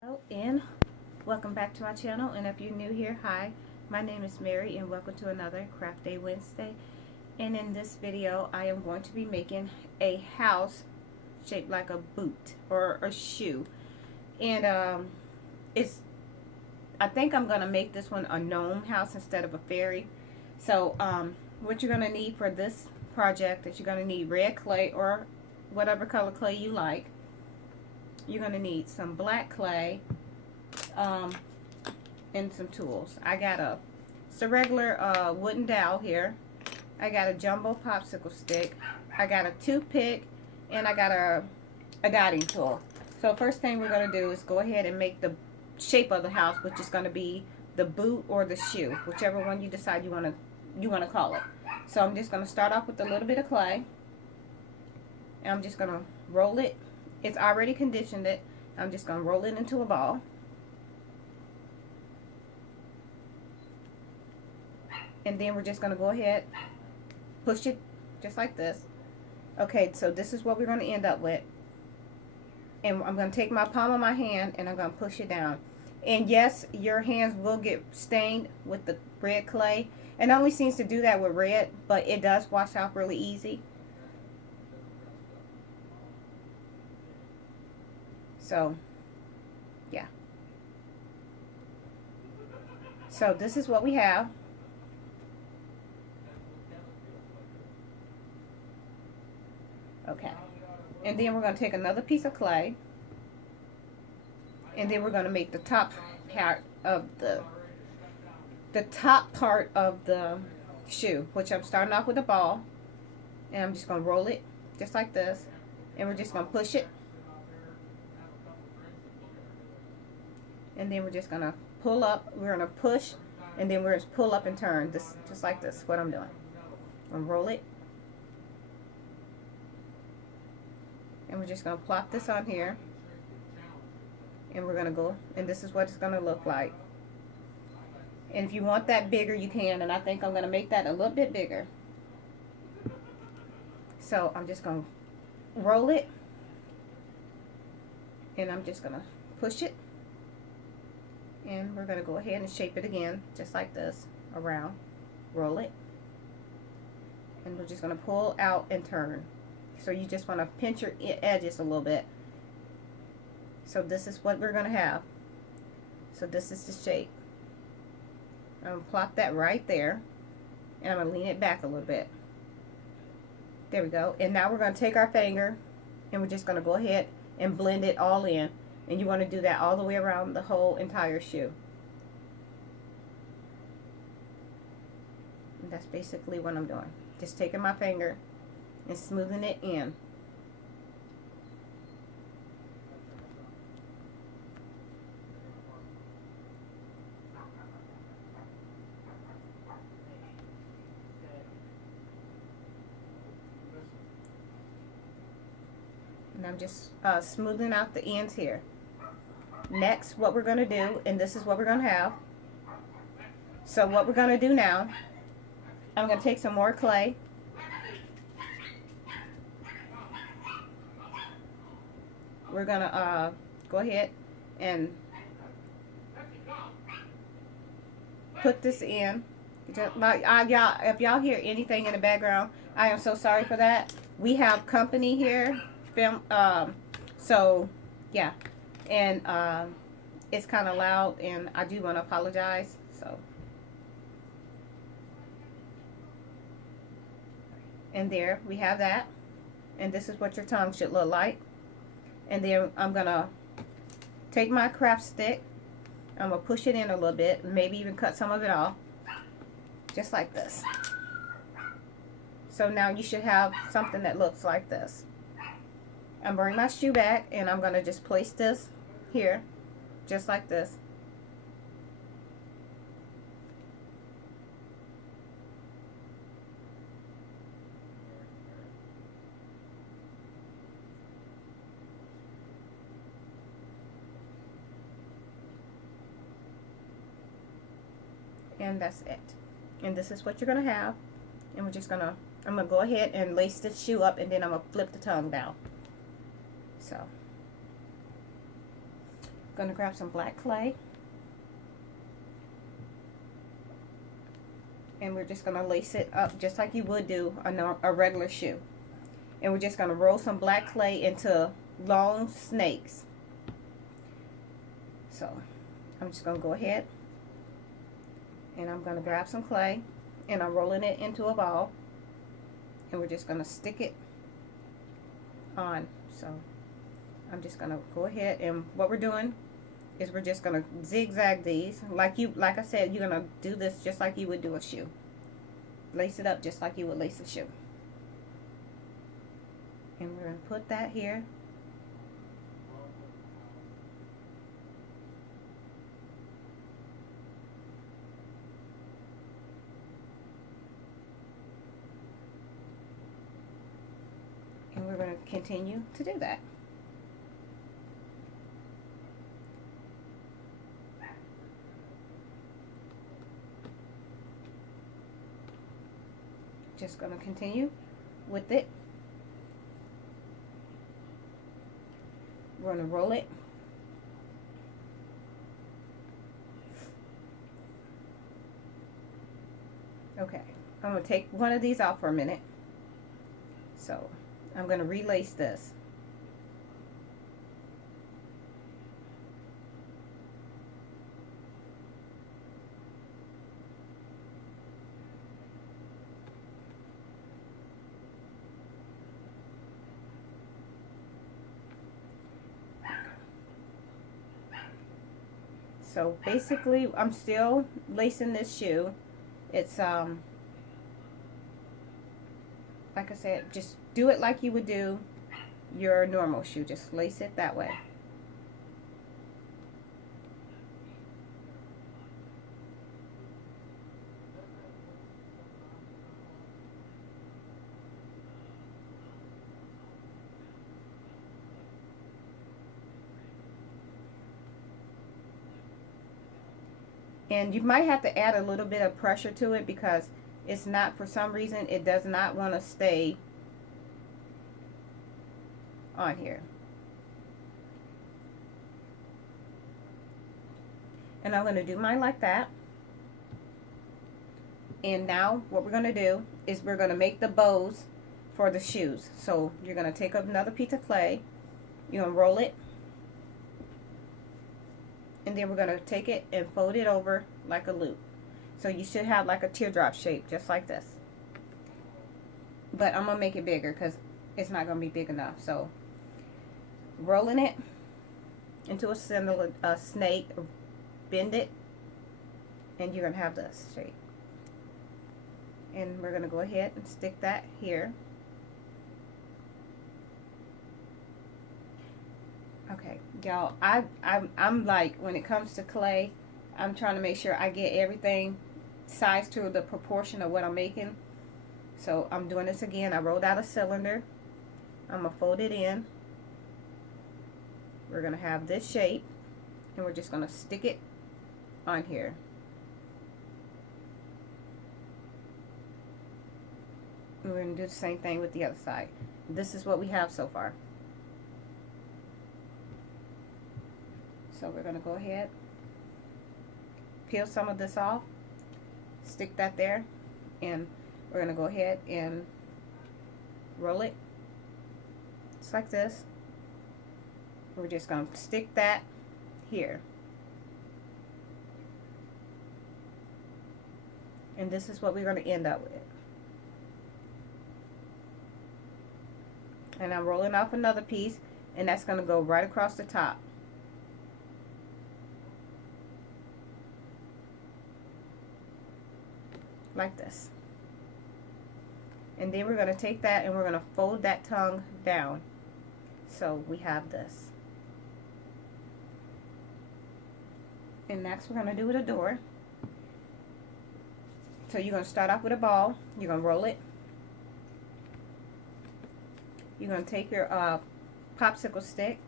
Hello and welcome back to my channel, and if you're new here, hi, my name is Mary and welcome to another Craft Day Wednesday. And in this video I am going to be making a house shaped like a boot or a shoe. And it's I think I'm going to make this one a gnome house instead of a fairy. So what you're going to need for this project is you're going to need red clay or whatever color clay you like. You're going to need some black clay and some tools. I got it's a regular wooden dowel here. I got a jumbo popsicle stick. I got a toothpick, and I got a dotting tool. So first thing we're going to do is go ahead and make the shape of the house, which is going to be the boot or the shoe, whichever one you decide you want to call it. So I'm just going to start off with a little bit of clay, and I'm just going to roll it. It's already conditioned it. I'm just going to roll it into a ball. And then we're just going to go ahead, push it just like this. Okay, so this is what we're going to end up with. And I'm going to take my palm of my hand and I'm going to push it down. And yes, your hands will get stained with the red clay. And it only seems to do that with red, but it does wash off really easy. So, yeah. So this is what we have. Okay. And then we're going to take another piece of clay. And then we're going to make the top part of the shoe, which I'm starting off with a ball. And I'm just going to roll it just like this. And we're just going to push it. And then we're just going to pull up. We're going to push, and then we're going to pull up and turn. This, just like this, what I'm doing. I'm going to roll it. And we're just going to plop this on here. And we're going to go, and this is what it's going to look like. And if you want that bigger, you can. And I think I'm going to make that a little bit bigger. So I'm just going to roll it. And I'm just going to push it. And we're going to go ahead and shape it again, just like this, around. Roll it. And we're just going to pull out and turn. So you just want to pinch your edges a little bit. So this is what we're going to have. So this is the shape. I'm going to plop that right there. And I'm going to lean it back a little bit. There we go. And now we're going to take our finger and we're just going to go ahead and blend it all in. And you want to do that all the way around the whole entire shoe. And that's basically what I'm doing. Just taking my finger and smoothing it in. And I'm just smoothing out the ends here. Next, what we're going to do, and this is what we're going to have. So what we're going to do now, I'm going to take some more clay. We're going to go ahead and put this in. If y'all hear anything in the background, I am so sorry for that. We have company here, so yeah. And it's kind of loud, and I do want to apologize. So, and there we have that, and this is what your tongue should look like. And then I'm gonna take my craft stick. I'm gonna push it in a little bit, maybe even cut some of it off, just like this. So now you should have something that looks like this. I'm bringing my shoe back, and I'm gonna just place this here, just like this. And that's it. And this is what you're gonna have. And we're just gonna, I'm gonna go ahead and lace this shoe up, and then I'm gonna flip the tongue down. So Gonna grab some black clay. And we're just gonna lace it up just like you would do a regular shoe. And we're just gonna roll some black clay into long snakes. So I'm just gonna go ahead and I'm gonna grab some clay and I'm rolling it into a ball, and we're just gonna stick it on. So I'm just gonna go ahead, and what we're doing is we're just gonna zigzag these like I said, you're gonna do this just like you would do a shoe. Lace it up just like you would lace a shoe. And we're gonna put that here. And we're going to continue to do that. Just going to continue with it. We're going to roll it. Okay, I'm going to take one of these out for a minute. So I'm going to relace this. So basically I'm still lacing this shoe. It's like I said, just do it like you would do your normal shoe. Just lace it that way. And you might have to add a little bit of pressure to it because it's not, for some reason, it does not want to stay on here. And I'm going to do mine like that. And now what we're going to do is we're going to make the bows for the shoes. So you're going to take up another piece of clay. You're going to roll it. And then we're going to take it and fold it over like a loop. So you should have like a teardrop shape, just like this. But I'm going to make it bigger because it's not going to be big enough. So rolling it into a similar snake, bend it, and you're going to have this shape. And we're going to go ahead and stick that here. Okay, y'all, I'm like, when it comes to clay, I'm trying to make sure I get everything sized to the proportion of what I'm making. So I'm doing this again. I rolled out a cylinder. I'm going to fold it in. We're going to have this shape, and we're just going to stick it on here. And we're going to do the same thing with the other side. This is what we have so far. So we're going to go ahead, peel some of this off, stick that there, and we're going to go ahead and roll it just like this. We're just going to stick that here. And this is what we're going to end up with. And I'm rolling off another piece, and that's going to go right across the top. Like this. And then we're going to take that and we're going to fold that tongue down. So we have this. And next we're going to do with a door. So you're going to start off with a ball. You're going to roll it. You're going to take your popsicle stick,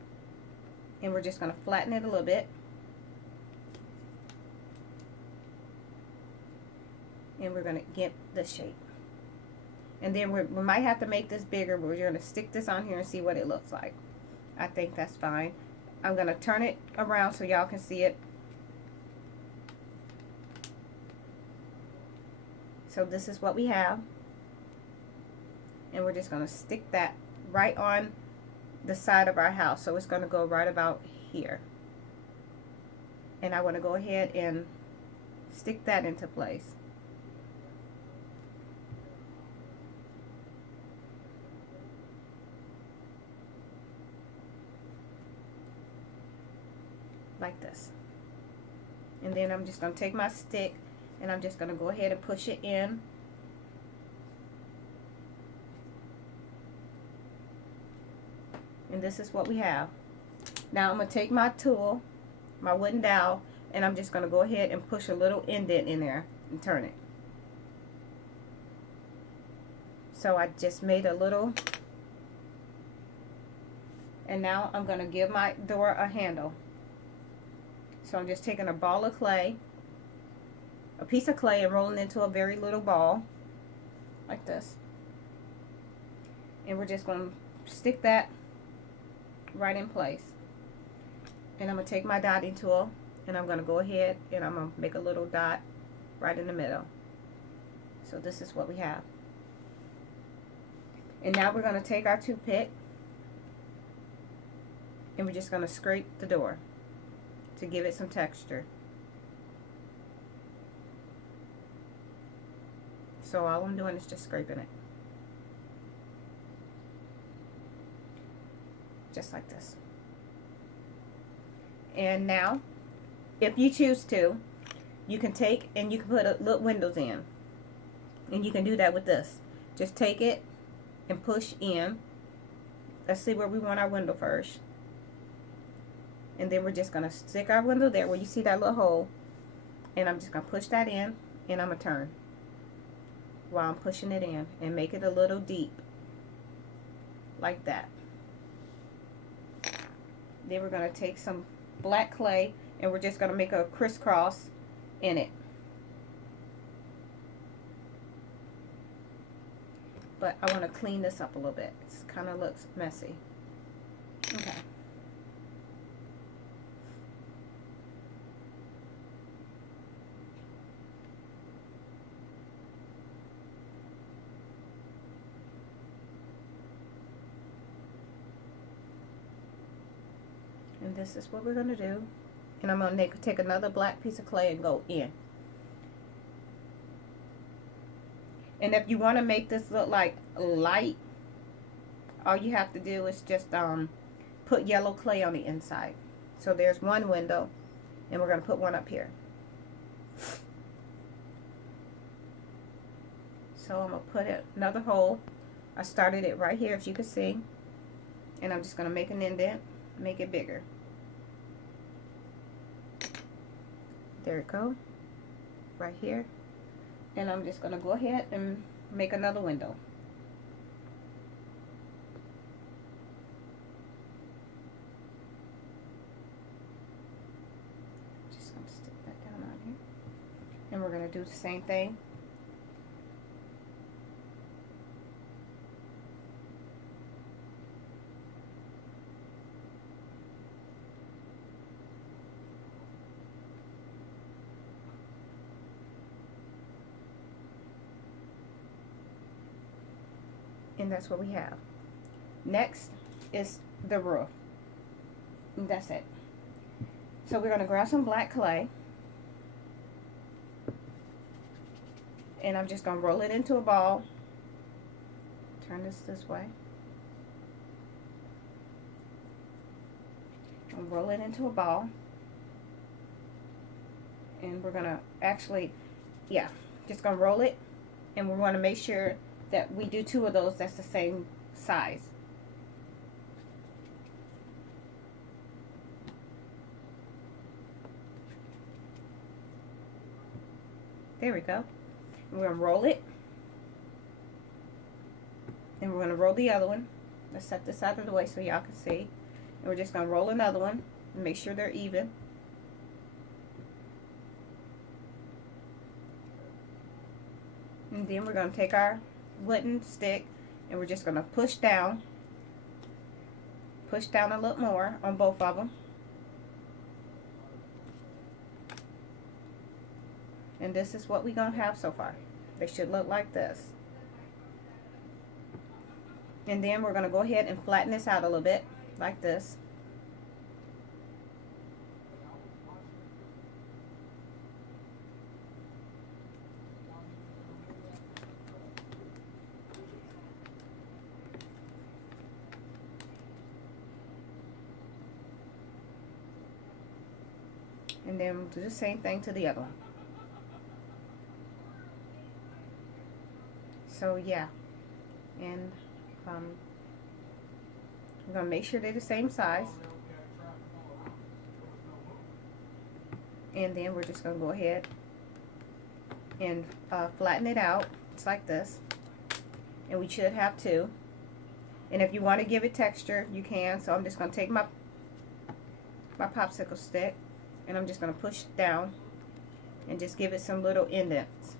and we're just going to flatten it a little bit. And we're going to get the shape. And then we might have to make this bigger, but we're going to stick this on here and see what it looks like. I think that's fine. I'm going to turn it around so y'all can see it. So this is what we have. And we're just going to stick that right on the side of our house. So it's going to go right about here. And I want to go ahead and stick that into place. Like this. And then I'm just going to take my stick and I'm just going to go ahead and push it in. And this is what we have. Now I'm going to take my tool, my wooden dowel, and I'm just going to go ahead and push a little indent in there and turn it. So I just made a little, and now I'm going to give my door a handle. So I'm just taking a ball of clay, a piece of clay, and rolling it into a very little ball, like this. And we're just going to stick that right in place. And I'm going to take my dotting tool, and I'm going to go ahead and I'm going to make a little dot right in the middle. So this is what we have. And now we're going to take our toothpick, and we're just going to scrape the door to give it some texture. So all I'm doing is just scraping it. Just like this. And now, if you choose to, you can take and you can put little windows in. And you can do that with this. Just take it and push in. Let's see where we want our window first. And then we're just going to stick our window there where you see that little hole. And I'm just going to push that in, and I'm going to turn while I'm pushing it in and make it a little deep. Like that. Then we're going to take some black clay, and we're just going to make a crisscross in it. But I want to clean this up a little bit. It kind of looks messy. Okay. And this is what we're going to do. And I'm going to take another black piece of clay and go in. And if you want to make this look like light, all you have to do is just put yellow clay on the inside. So there's one window, and we're going to put one up here. So I'm going to put another hole. I started it right here, as you can see. And I'm just going to make an indent, make it bigger. There it goes, right here. And I'm just going to go ahead and make another window. Just going to stick that down on here. And we're going to do the same thing. And that's what we have. Next is the roof. And that's it. So we're going to grab some black clay. And I'm just going to roll it into a ball. Turn this way. I'll roll it into a ball. And we're going to actually, just going to roll it. And we want to make sure that we do 2 of those that's the same size. There we go. We're going to roll it. And we're going to roll the other one. Let's set this out of the way so y'all can see. And we're just going to roll another one and make sure they're even. And then we're going to take our wooden stick and we're just going to push down a little more on both of them. And this is what we're going to have so far. They should look like this. And then we're going to go ahead and flatten this out a little bit, like this. And then we'll do the same thing to the other one. So yeah, and I'm going to make sure they're the same size. And then we're just going to go ahead and flatten it out. It's like this. And we should have two. And if you want to give it texture, you can. So I'm just going to take my popsicle stick, and I'm just going to push it down and just give it some little indents.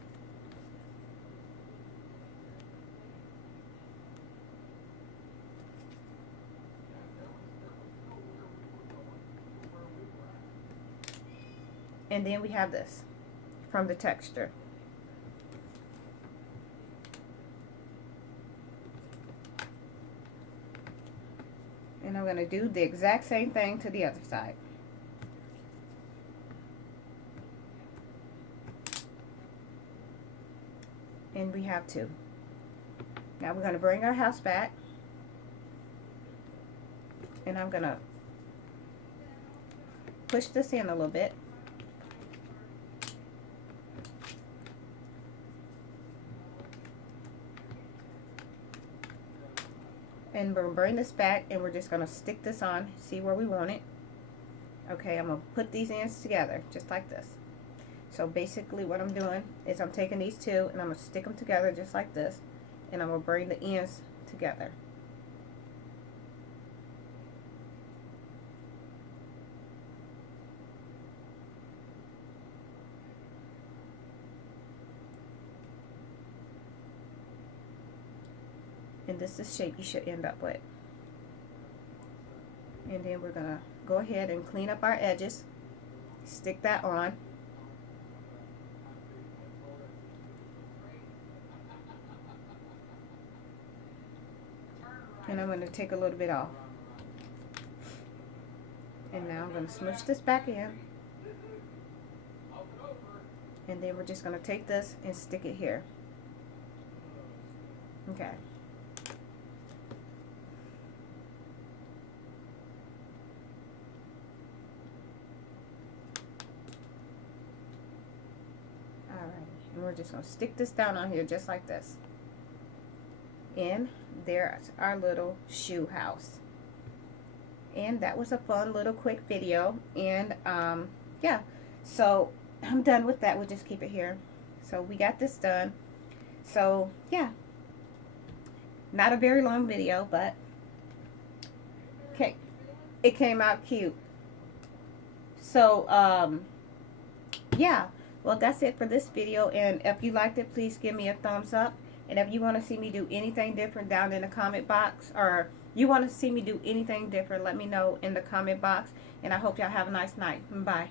And then we have this from the texture. And I'm going to do the exact same thing to the other side. And we have two. Now we're going to bring our house back. And I'm going to push this in a little bit. And we're going to bring this back, and we're just going to stick this on, see where we want it. Okay, I'm going to put these ends together, just like this. So basically what I'm doing is I'm taking these two, and I'm going to stick them together just like this. And I'm going to bring the ends together. And this is the shape you should end up with. And then we're going to go ahead and clean up our edges. Stick that on. And I'm going to take a little bit off. And now I'm going to smoosh this back in. And then we're just going to take this and stick it here. Okay. And we're just going to stick this down on here just like this. And there's our little shoe house. And that was a fun little quick video. And yeah, so I'm done with that. We'll just keep it here. So we got this done. So yeah, not a very long video, but okay, it came out cute. So yeah. Well, that's it for this video, and if you liked it, please give me a thumbs up. And if you want to see me do anything different down in the comment box, or you want to see me do anything different, let me know in the comment box. And I hope y'all have a nice night. Bye.